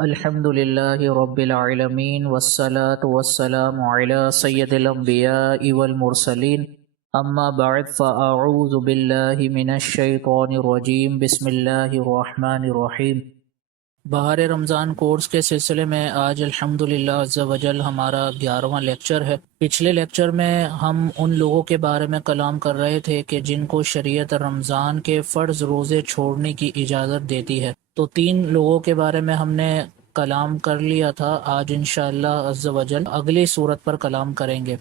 الحمد للہ رب العالمین والصلاة والسلام علی سید الانبیاء والمرسلین اما بعد فاعوذ باللہ من الشیطان الرجیم بسم اللہ الرحمن الرحیم۔ بہار رمضان کورس کے سلسلے میں آج الحمدللہ عز وجل ہمارا 11واں لیکچر ہے۔ پچھلے لیکچر میں ہم ان لوگوں کے بارے میں کلام کر رہے تھے کہ جن کو شریعت رمضان کے فرض روزے چھوڑنے کی اجازت دیتی ہے، تو 3 لوگوں کے بارے میں ہم نے کلام کر لیا تھا۔ آج انشاءاللہ عز وجل اگلی صورت پر کلام کریں گے۔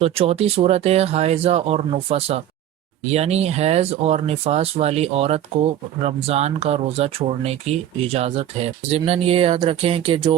تو چوتھی صورت ہے حائضہ اور نفسا، یعنی حیض اور نفاس والی عورت کو رمضان کا روزہ چھوڑنے کی اجازت ہے۔ ضمناً یہ یاد رکھیں کہ جو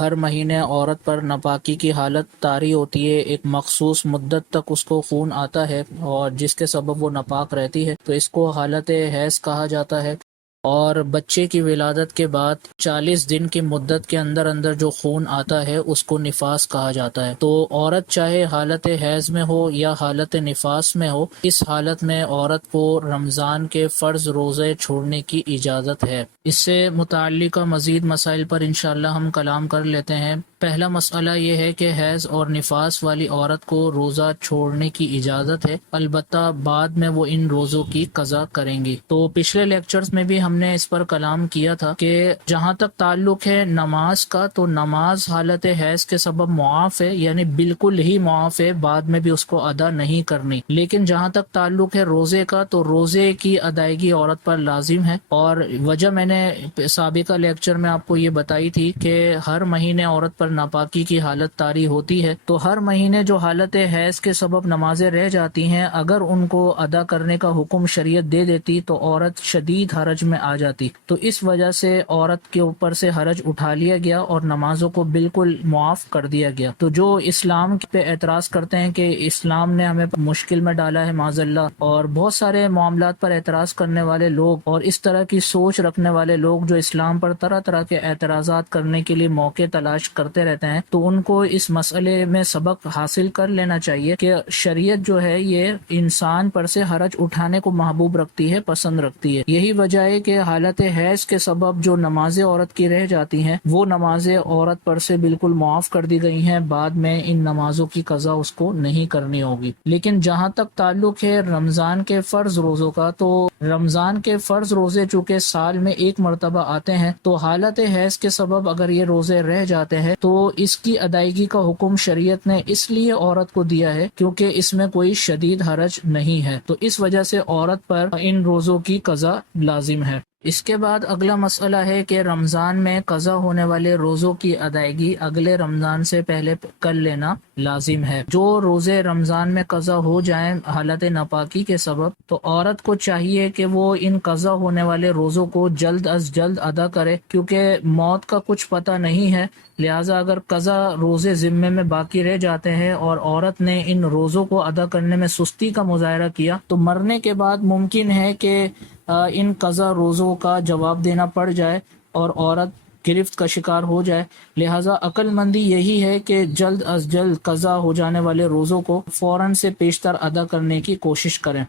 ہر مہینے عورت پر ناپاکی کی حالت طاری ہوتی ہے، ایک مخصوص مدت تک اس کو خون آتا ہے اور جس کے سبب وہ ناپاک رہتی ہے، تو اس کو حالت حیض کہا جاتا ہے۔ اور بچے کی ولادت کے بعد 40 دن کی مدت کے اندر اندر جو خون آتا ہے اس کو نفاس کہا جاتا ہے۔ تو عورت چاہے حالت حیض میں ہو یا حالت نفاس میں ہو، اس حالت میں عورت کو رمضان کے فرض روزے چھوڑنے کی اجازت ہے۔ اس سے متعلقہ مزید مسائل پر انشاءاللہ ہم کلام کر لیتے ہیں۔ پہلا مسئلہ یہ ہے کہ حیض اور نفاس والی عورت کو روزہ چھوڑنے کی اجازت ہے، البتہ بعد میں وہ ان روزوں کی قضا کریں گی۔ تو پچھلے لیکچرز میں بھی ہم نے اس پر کلام کیا تھا کہ جہاں تک تعلق ہے نماز کا، تو نماز حالت حیض کے سبب معاف ہے، یعنی بالکل ہی معاف ہے، بعد میں بھی اس کو ادا نہیں کرنی۔ لیکن جہاں تک تعلق ہے روزے کا، تو روزے کی ادائیگی عورت پر لازم ہے۔ اور وجہ میں نے سابقہ لیکچر میں آپ کو یہ بتائی تھی کہ ہر مہینے عورت پر ناپاکی کی حالت طاری ہوتی ہے، تو ہر مہینے جو حالت حیض کے سبب نمازیں رہ جاتی ہیں، اگر ان کو ادا کرنے کا حکم شریعت دے دیتی تو عورت شدید حرج میں آ جاتی۔ تو اس وجہ سے عورت کے اوپر سے حرج اٹھا لیا گیا اور نمازوں کو بالکل معاف کر دیا گیا۔ تو جو اسلام پہ اعتراض کرتے ہیں کہ اسلام نے ہمیں مشکل میں ڈالا ہے معاذ اللہ، اور بہت سارے معاملات پر اعتراض کرنے والے لوگ اور اس طرح کی سوچ رکھنے والے لوگ جو اسلام پر طرح طرح کے اعتراضات کرنے کے لیے موقع تلاش کرتے رہتے ہیں، تو ان کو اس مسئلے میں سبق حاصل کر لینا چاہیے کہ شریعت جو ہے یہ انسان پر سے حرج اٹھانے کو محبوب رکھتی ہے، پسند رکھتی ہے۔ یہی وجہ ہے کہ حالت حیض کے سبب جو نمازیں عورت کی رہ جاتی ہیں، وہ نمازیں عورت پر سے بالکل معاف کر دی گئی ہیں، بعد میں ان نمازوں کی قضا اس کو نہیں کرنی ہوگی۔ لیکن جہاں تک تعلق ہے رمضان کے فرض روزوں کا، تو رمضان کے فرض روزے چونکہ سال میں ایک مرتبہ آتے ہیں، تو حالت حیض کے سبب اگر یہ روزے رہ جاتے ہیں تو اس کی ادائیگی کا حکم شریعت نے اس لیے عورت کو دیا ہے کیونکہ اس میں کوئی شدید حرج نہیں ہے، تو اس وجہ سے عورت پر ان روزوں کی قضا لازم ہے۔ اس کے بعد اگلا مسئلہ ہے کہ رمضان میں قضا ہونے والے روزوں کی ادائیگی اگلے رمضان سے پہلے کر لینا لازم ہے۔ جو روزے رمضان میں قضا ہو جائیں حالت ناپاکی کے سبب، تو عورت کو چاہیے کہ وہ ان قضا ہونے والے روزوں کو جلد از جلد ادا کرے، کیونکہ موت کا کچھ پتہ نہیں ہے، لہٰذا اگر قضا روزے ذمے میں باقی رہ جاتے ہیں اور عورت نے ان روزوں کو ادا کرنے میں سستی کا مظاہرہ کیا، تو مرنے کے بعد ممکن ہے کہ ان قضا روزوں کا جواب دینا پڑ جائے اور عورت گرفت کا شکار ہو جائے۔ لہٰذا عقل مندی یہی ہے کہ جلد از جلد قضا ہو جانے والے روزوں کو فوراً سے پیشتر ادا کرنے کی کوشش کریں۔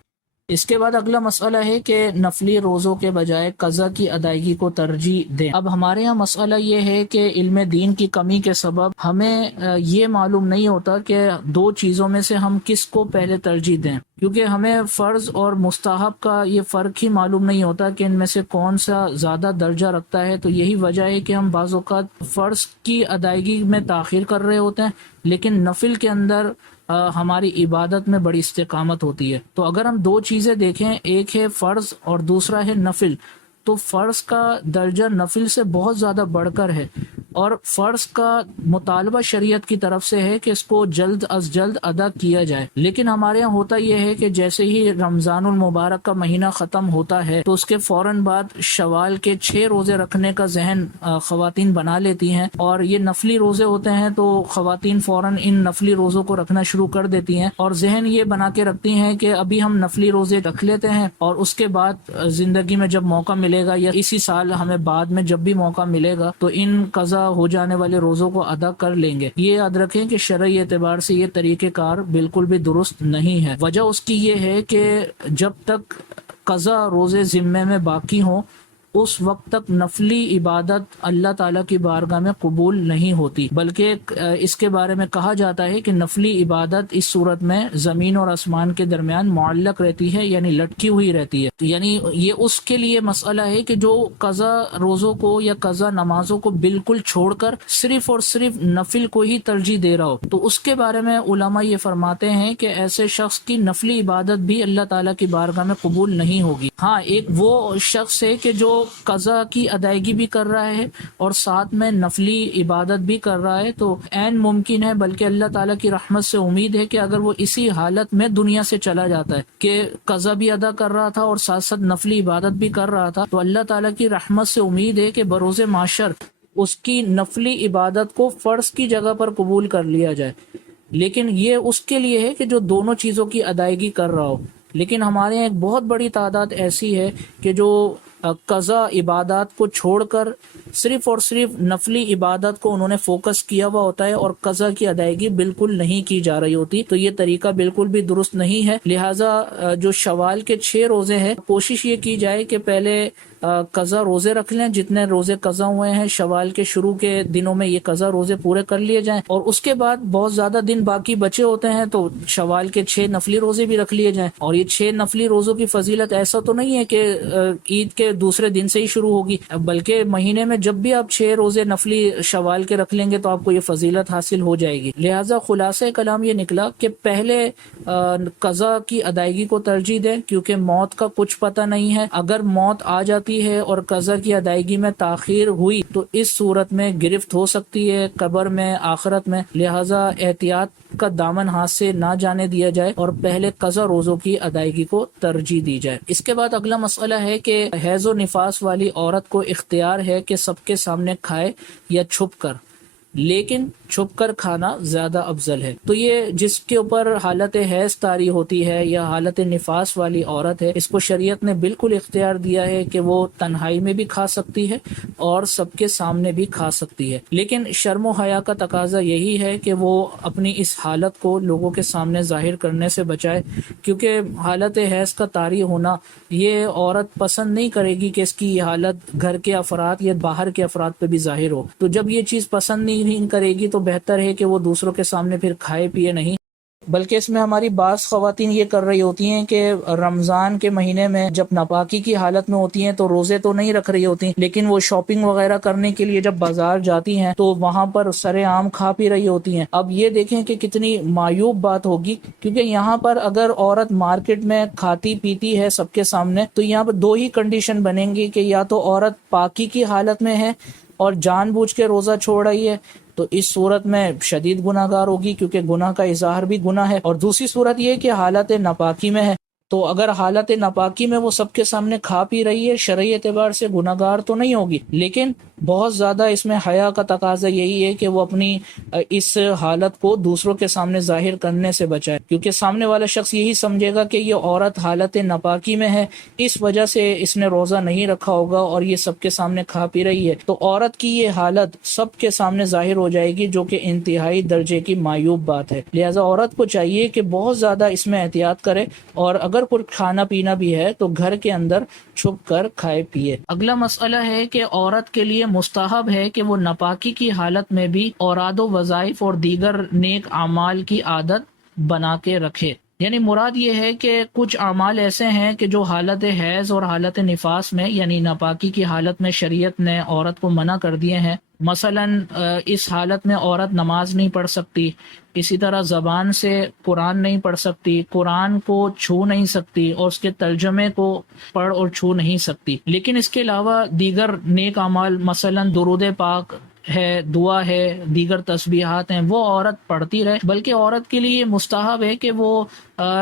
اس کے بعد اگلا مسئلہ ہے کہ نفلی روزوں کے بجائے قضا کی ادائیگی کو ترجیح دیں۔ اب ہمارے یہاں مسئلہ یہ ہے کہ علم دین کی کمی کے سبب ہمیں یہ معلوم نہیں ہوتا کہ 2 چیزوں میں سے ہم کس کو پہلے ترجیح دیں، کیونکہ ہمیں فرض اور مستحب کا یہ فرق ہی معلوم نہیں ہوتا کہ ان میں سے کون سا زیادہ درجہ رکھتا ہے۔ تو یہی وجہ ہے کہ ہم بعض اوقات فرض کی ادائیگی میں تاخیر کر رہے ہوتے ہیں، لیکن نفل کے اندر ہماری عبادت میں بڑی استقامت ہوتی ہے۔ تو اگر ہم 2 چیزیں دیکھیں، ایک ہے فرض اور دوسرا ہے نفل، تو فرض کا درجہ نفل سے بہت زیادہ بڑھ کر ہے، اور فرض کا مطالبہ شریعت کی طرف سے ہے کہ اس کو جلد از جلد ادا کیا جائے۔ لیکن ہمارے یہاں ہوتا یہ ہے کہ جیسے ہی رمضان المبارک کا مہینہ ختم ہوتا ہے تو اس کے فوراً بعد شوال کے 6 روزے رکھنے کا ذہن خواتین بنا لیتی ہیں، اور یہ نفلی روزے ہوتے ہیں تو خواتین فوراً ان نفلی روزوں کو رکھنا شروع کر دیتی ہیں، اور ذہن یہ بنا کے رکھتی ہیں کہ ابھی ہم نفلی روزے رکھ لیتے ہیں اور اس کے بعد زندگی میں جب موقع ملے گا یا اسی سال ہمیں بعد میں جب بھی موقع ملے گا تو ان قضا ہو جانے والے روزوں کو ادا کر لیں گے۔ یہ یاد رکھیں کہ شرعی اعتبار سے یہ طریقہ کار بالکل بھی درست نہیں ہے۔ وجہ اس کی یہ ہے کہ جب تک قضا روزے ذمے میں باقی ہوں اس وقت تک نفلی عبادت اللہ تعالیٰ کی بارگاہ میں قبول نہیں ہوتی، بلکہ اس کے بارے میں کہا جاتا ہے کہ نفلی عبادت اس صورت میں زمین اور آسمان کے درمیان معلق رہتی ہے، یعنی لٹکی ہوئی رہتی ہے. یعنی یہ اس کے لیے مسئلہ ہے کہ جو قضا روزوں کو یا قضا نمازوں کو بالکل چھوڑ کر صرف اور صرف نفل کو ہی ترجیح دے رہا ہو. تو اس کے بارے میں علماء یہ فرماتے ہیں کہ ایسے شخص کی نفلی عبادت بھی اللہ تعالیٰ کی بارگاہ میں قبول نہیں ہوگی. ہاں، ایک وہ شخص ہے کہ جو قضا کی ادائیگی بھی کر رہا ہے اور ساتھ میں نفلی عبادت بھی کر رہا ہے، تو عین ممکن ہے، بلکہ اللہ تعالیٰ کی رحمت سے امید ہے کہ اگر وہ اسی حالت میں دنیا سے چلا جاتا ہے کہ قضا بھی ادا کر رہا تھا اور ساتھ ساتھ نفلی عبادت بھی کر رہا تھا، تو اللہ تعالیٰ کی رحمت سے امید ہے کہ بروز محشر اس کی نفلی عبادت کو فرض کی جگہ پر قبول کر لیا جائے. لیکن یہ اس کے لیے ہے کہ جو دونوں چیزوں کی ادائیگی کر رہا ہو. لیکن ہمارے یہاں ایک بہت بڑی تعداد ایسی ہے کہ جو قضا عبادات کو چھوڑ کر صرف اور صرف نفلی عبادت کو انہوں نے فوکس کیا ہوا ہوتا ہے اور قضا کی ادائیگی بالکل نہیں کی جا رہی ہوتی. تو یہ طریقہ بالکل بھی درست نہیں ہے. لہٰذا جو شوال کے 6 روزے ہیں، کوشش یہ کی جائے کہ پہلے قضا روزے رکھ لیں. جتنے روزے قضا ہوئے ہیں شوال کے شروع کے دنوں میں یہ قضا روزے پورے کر لیے جائیں، اور اس کے بعد بہت زیادہ دن باقی بچے ہوتے ہیں تو شوال کے 6 نفلی روزے بھی رکھ لیے جائیں. اور یہ 6 نفلی روزوں کی فضیلت ایسا تو نہیں ہے کہ عید کے دوسرے دن سے ہی شروع ہوگی، بلکہ مہینے میں جب بھی آپ 6 روزے نفلی شوال کے رکھ لیں گے تو آپ کو یہ فضیلت حاصل ہو جائے گی. لہٰذا خلاصہ کلام یہ نکلا کہ پہلے قضا کی ادائیگی کو ترجیح دیں، کیونکہ موت کا کچھ پتہ نہیں ہے. اگر موت آ جاتی ہے اور قضا کی ادائیگی میں تاخیر ہوئی تو اس صورت میں گرفت ہو سکتی ہے قبر میں، آخرت میں. لہٰذا احتیاط کا دامن ہاتھ سے نہ جانے دیا جائے اور پہلے قضا روزوں کی ادائیگی کو ترجیح دی جائے. اس کے بعد اگلا مسئلہ ہے کہ حیض و نفاس والی عورت کو اختیار ہے کہ سب کے سامنے کھائے یا چھپ کر، لیکن چھپ کر کھانا زیادہ افضل ہے. تو یہ جس کے اوپر حالت حیض طاری ہوتی ہے یا حالت نفاس والی عورت ہے، اس کو شریعت نے بالکل اختیار دیا ہے کہ وہ تنہائی میں بھی کھا سکتی ہے اور سب کے سامنے بھی کھا سکتی ہے. لیکن شرم و حیا کا تقاضا یہی ہے کہ وہ اپنی اس حالت کو لوگوں کے سامنے ظاہر کرنے سے بچائے، کیونکہ حالت حیض کا طاری ہونا یہ عورت پسند نہیں کرے گی کہ اس کی یہ حالت گھر کے افراد یا باہر کے افراد پہ بھی ظاہر ہو. تو جب یہ چیز پسند نہیں کرے گی تو بہتر ہے کہ وہ دوسروں کے سامنے پھر کھائے پیے نہیں. بلکہ اس میں ہماری بعض خواتین یہ کر رہی ہوتی ہیں کہ رمضان کے مہینے میں جب ناپاکی کی حالت میں ہوتی ہیں تو روزے تو نہیں رکھ رہی ہوتی، لیکن وہ شاپنگ وغیرہ کرنے کے لیے جب بازار جاتی ہیں تو وہاں پر سرے عام کھا پی رہی ہوتی ہیں. اب یہ دیکھیں کہ کتنی معیوب بات ہوگی، کیونکہ یہاں پر اگر عورت مارکیٹ میں کھاتی پیتی ہے سب کے سامنے تو یہاں پر 2 ہی کنڈیشن بنیں گی کہ یا تو عورت پاکی کی حالت میں ہے اور جان بوجھ کے روزہ چھوڑ رہی ہے، تو اس صورت میں شدید گناہ گار ہوگی، کیونکہ گناہ کا اظہار بھی گناہ ہے. اور دوسری صورت یہ کہ حالت ناپاکی میں ہے، تو اگر حالت ناپاکی میں وہ سب کے سامنے کھا پی رہی ہے، شرعی اعتبار سے گناہ گار تو نہیں ہوگی، لیکن بہت زیادہ اس میں حیا کا تقاضا یہی ہے کہ وہ اپنی اس حالت کو دوسروں کے سامنے ظاہر کرنے سے بچائے، کیونکہ سامنے والا شخص یہی سمجھے گا کہ یہ عورت حالت ناپاکی میں ہے، اس وجہ سے اس نے روزہ نہیں رکھا ہوگا اور یہ سب کے سامنے کھا پی رہی ہے. تو عورت کی یہ حالت سب کے سامنے ظاہر ہو جائے گی، جو کہ انتہائی درجے کی معیوب بات ہے. لہٰذا عورت کو چاہیے کہ بہت زیادہ اس میں احتیاط کرے، اور اگر کوئی کھانا پینا بھی ہے تو گھر کے اندر چھپ کر کھائے پیے. اگلا مسئلہ ہے کہ عورت کے لیے مستحب ہے کہ وہ ناپاکی کی حالت میں بھی اوراد و وظائف اور دیگر نیک اعمال کی عادت بنا کے رکھے. یعنی مراد یہ ہے کہ کچھ اعمال ایسے ہیں کہ جو حالت حیض اور حالت نفاس میں یعنی ناپاکی کی حالت میں شریعت نے عورت کو منع کر دیے ہیں. مثلا اس حالت میں عورت نماز نہیں پڑھ سکتی، اسی طرح زبان سے قرآن نہیں پڑھ سکتی، قرآن کو چھو نہیں سکتی اور اس کے ترجمے کو پڑھ اور چھو نہیں سکتی. لیکن اس کے علاوہ دیگر نیک اعمال مثلا درود پاک ہے، دعا ہے، دیگر تسبیحات ہیں، وہ عورت پڑھتی رہے. بلکہ عورت کے لیے مستحب ہے کہ وہ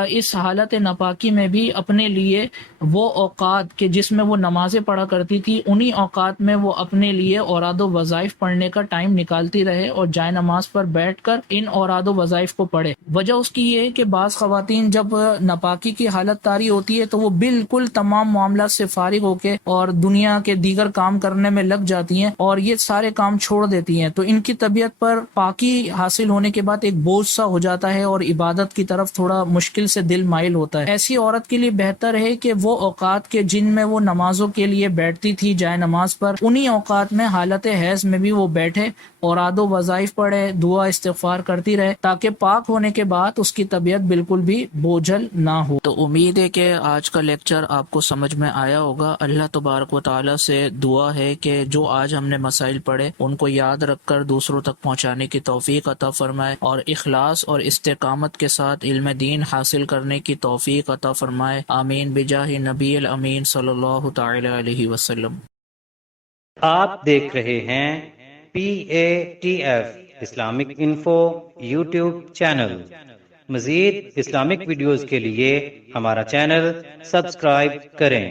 اس حالت ناپاکی میں بھی اپنے لیے وہ اوقات کہ جس میں وہ نمازیں پڑھا کرتی تھی، انہی اوقات میں وہ اپنے لیے اوراد و وظائف پڑھنے کا ٹائم نکالتی رہے اور جائے نماز پر بیٹھ کر ان اوراد و وظائف کو پڑھے. وجہ اس کی یہ ہے کہ بعض خواتین جب ناپاکی کی حالت طاری ہوتی ہے تو وہ بالکل تمام معاملات سے فارغ ہو کے اور دنیا کے دیگر کام کرنے میں لگ جاتی ہیں اور یہ سارے کام چھوڑ دیتی ہیں، تو ان کی طبیعت پر پاکی حاصل ہونے کے بعد ایک بوجھ سا ہو جاتا ہے اور عبادت کی طرف تھوڑا مشکل مشکل سے دل مائل ہوتا ہے۔ ایسی عورت کے لیے بہتر ہے کہ وہ اوقات کے جن میں وہ نمازوں کے لیے بیٹھتی تھی جائے نماز پر، انہی اوقات میں حالت حیض میں بھی وہ بیٹھے اور آدو وظائف پڑھے، دعا استغفار کرتی رہے، تاکہ پاک ہونے کے بعد اس کی طبیعت بالکل بھی بوجھل نہ ہو۔ تو امید ہے کہ آج کا لیکچر آپ کو سمجھ میں آیا ہوگا۔ اللہ تبارک و تعالیٰ سے دعا ہے کہ جو آج ہم نے مسائل پڑھے ان کو یاد رکھ کر دوسروں تک پہنچانے کی توفیق عطا فرمائے، اور اخلاص اور استقامت کے ساتھ علم دین حاصل کرنے کی توفیق عطا فرمائے۔ آمین بجاہ نبی الامین صلی اللہ تعالی علیہ وسلم۔ آپ دیکھ رہے ہیں PATF Islamic info YouTube channel. مزید اسلامک ویڈیوز کے لیے ہمارا چینل سبسکرائب کریں۔